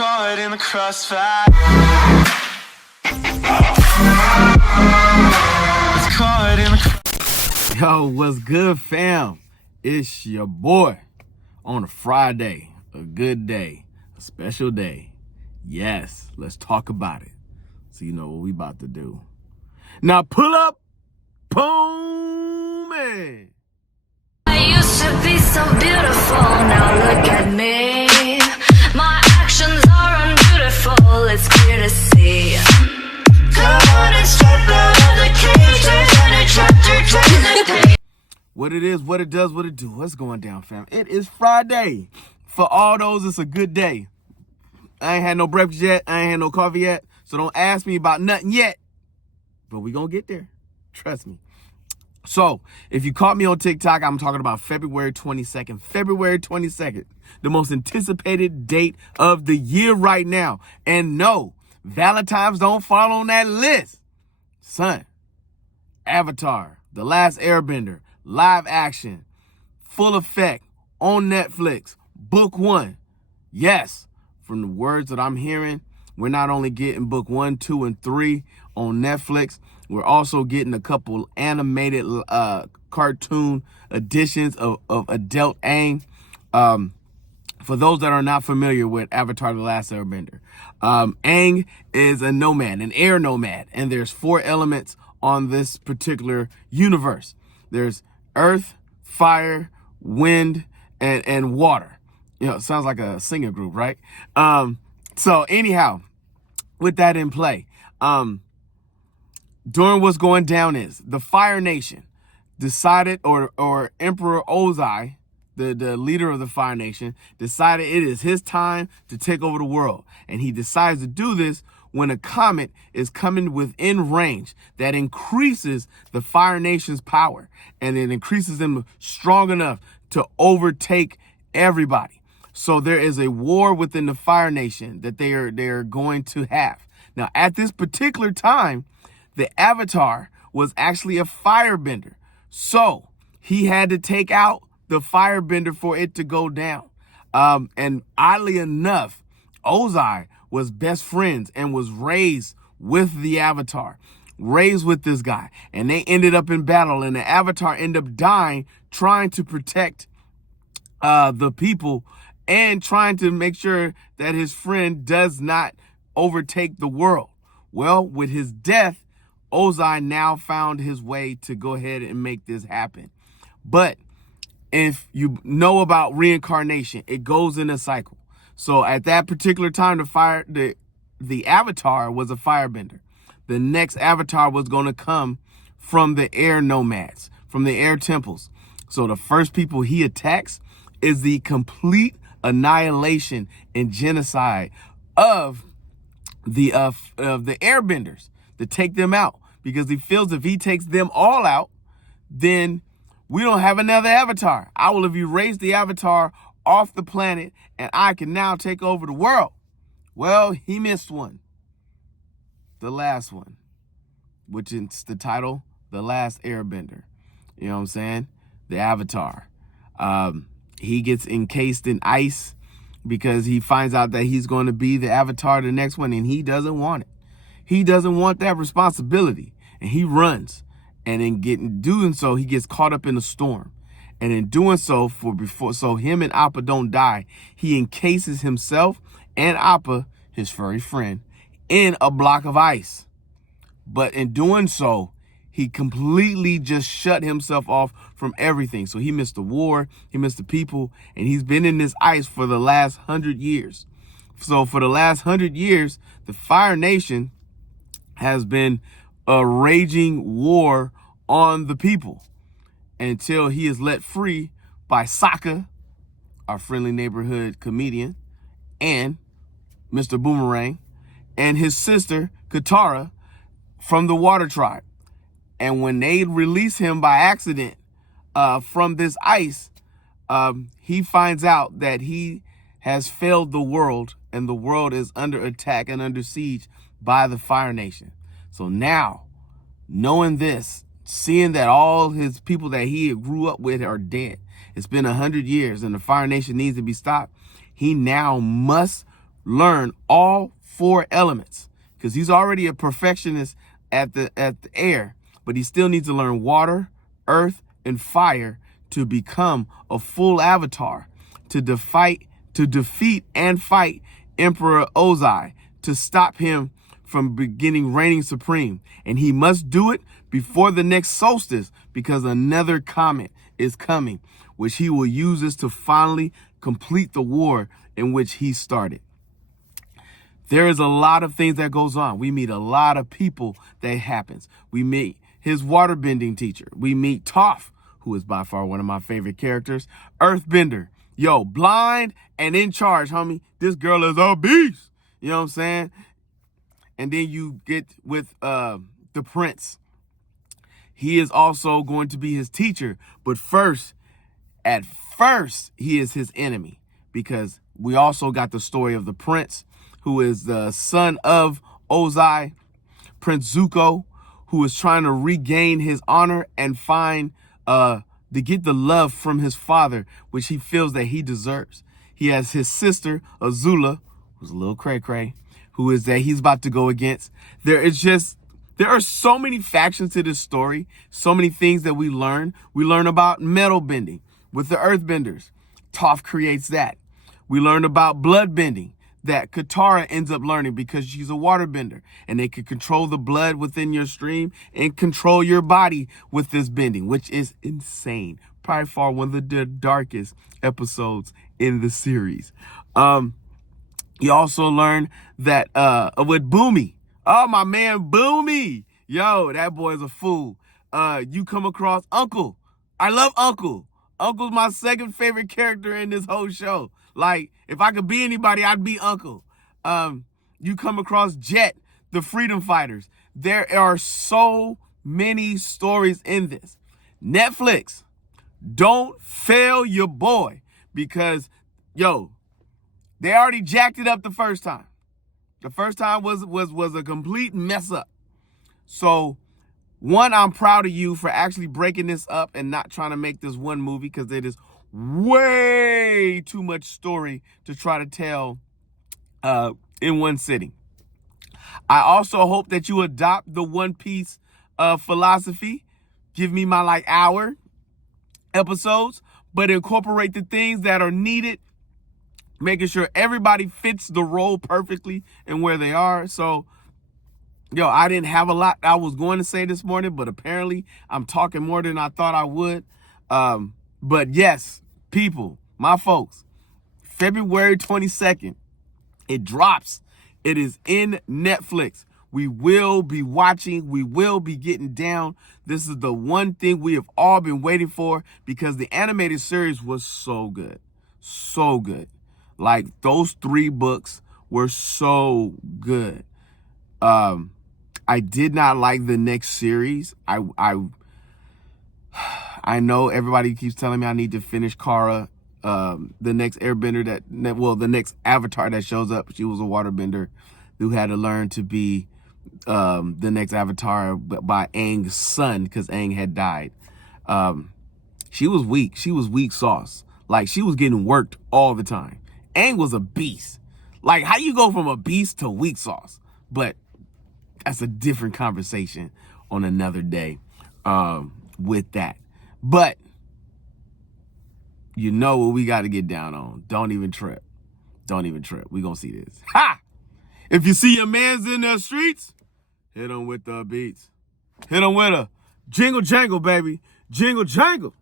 caught in the crossfire. It's caught in the... Yo, what's good, fam? It's your boy on a Friday, a good day, a special day. Yes, let's talk about it so you know what we about to do. Now pull up, boom, man. I used to be so beautiful, now look at me. My actions are unbeautiful, it's clear to see. Come on and step out of the cage, turn a chapter, turn the page. What it is, what it does, what it do. What's going down, fam? It is Friday. For all those, it's a good day. I ain't had no breakfast yet. I ain't had no coffee yet. So don't ask me about nothing yet. But we gonna get there. Trust me. So, if you caught me on TikTok, I'm talking about February 22nd. February 22nd, the most anticipated date of the year right now. And no, Valentine's don't fall on that list. Son, Avatar, The Last Airbender, live action, full effect, on Netflix, book one. Yes, from the words that I'm hearing, we're not only getting book 1, 2, and 3 on Netflix, we're also getting a couple animated cartoon editions of adult Aang. For those that are not familiar with Avatar: The Last Airbender, Aang is a nomad, an air nomad, and there's 4 elements on this particular universe. There's earth, fire, wind, and water. You know, it sounds like a singer group, right? So anyhow, with that in play, during what's going down is the Fire Nation decided, or Emperor Ozai, the leader of the Fire Nation, decided it is his time to take over the world. And he decides to do this when a comet is coming within range that increases the Fire Nation's power, and it increases them strong enough to overtake everybody. So there is a war within the Fire Nation that they are going to have. Now, at this particular time, the Avatar was actually a firebender. So he had to take out the firebender for it to go down. And oddly enough, Ozai was best friends and was raised with the Avatar, raised with this guy. And they ended up in battle, and the Avatar ended up dying trying to protect the people and trying to make sure that his friend does not overtake the world. Well, with his death, Ozai now found his way to go ahead and make this happen. But if you know about reincarnation, it goes in a cycle. So at that particular time, the Avatar was a firebender. The next Avatar was going to come from the air nomads, from the air temples. So the first people he attacks is the complete annihilation and genocide of the airbenders, to take them out, because he feels if he takes them all out, then we don't have another Avatar. I will have erased the Avatar off the planet, and I can now take over the world. Well, he missed one. The last one, which is the title, The Last Airbender. You know what I'm saying? The Avatar. He gets encased in ice because he finds out that he's going to be the Avatar, the next one, and he doesn't want it. He doesn't want that responsibility, and he runs. And in doing so, he gets caught up in a storm. And in doing so, so him and Appa don't die, he encases himself and Appa, his furry friend, in a block of ice. But in doing so, he completely just shut himself off from everything. So he missed the war, he missed the people, and he's been in this ice for the last 100 years. So for the last 100 years, the Fire Nation has been a raging war on the people until he is let free by Sokka, our friendly neighborhood comedian, and Mr. Boomerang, and his sister Katara from the Water Tribe. And when they release him by accident from this ice, he finds out that he has failed the world, and the world is under attack and under siege by the Fire Nation. So now, knowing this, seeing that all his people that he grew up with are dead, it's been 100 years and the Fire Nation needs to be stopped, he now must learn all 4 elements, because he's already a perfectionist at the air, but he still needs to learn water, earth, and fire to become a full avatar, to defeat and fight Emperor Ozai, to stop him from beginning reigning supreme. And he must do it before the next solstice, because another comet is coming, which he will use this to finally complete the war in which he started. There is a lot of things that goes on. We meet a lot of people that happens. We meet his waterbending teacher. We meet Toph, who is by far one of my favorite characters. Earthbender. Yo, blind and in charge, homie. This girl is a beast. You know what I'm saying? And then you get with the prince. He is also going to be his teacher. But at first, he is his enemy, because we also got the story of the prince, who is the son of Ozai, Prince Zuko, who is trying to regain his honor and find, to get the love from his father, which he feels that he deserves. He has his sister, Azula, who's a little cray-cray, who is that he's about to go against. There are so many factions to this story, so many things that we learn. We learn about metal bending with the earthbenders. Toph creates that. We learned about blood bending that Katara ends up learning, because she's a waterbender, and they can control the blood within your stream and control your body with this bending, which is insane. Probably far one of the darkest episodes in the series. You also learn that with Boomy. Oh, my man Boomy. Yo, that boy's a fool. You come across Uncle. I love Uncle. Uncle's my second favorite character in this whole show. Like, if I could be anybody, I'd be Uncle. You come across Jet, the freedom fighters. There are so many stories in this. Netflix, don't fail your boy, because, yo, they already jacked it up the first time. The first time was a complete mess up. So, one, I'm proud of you for actually breaking this up and not trying to make this one movie, because it is way too much story to try to tell in one sitting. I also hope that you adopt the One Piece philosophy. Give me my hour episodes, but incorporate the things that are needed, making sure everybody fits the role perfectly and where they are. So, yo, I didn't have a lot I was going to say this morning, but apparently I'm talking more than I thought I would. But yes, people, my folks, February 22nd, it drops. It is in Netflix. We will be watching. We will be getting down. This is the one thing we have all been waiting for, because the animated series was so good. So good. Like, those 3 books were so good. I did not like the next series. I know everybody keeps telling me I need to finish Korra, the next airbender the next avatar that shows up. She was a waterbender who had to learn to be the next avatar by Aang's son, because Aang had died. She was weak. She was weak sauce. Like, she was getting worked all the time. Aang was a beast. Like, how you go from a beast to weak sauce? But that's a different conversation on another day with that. But you know what we got to get down on. Don't even trip. Don't even trip. We gonna see this. Ha! If you see your mans in the streets, hit them with the beats. Hit them with a jingle jangle, baby. Jingle jangle.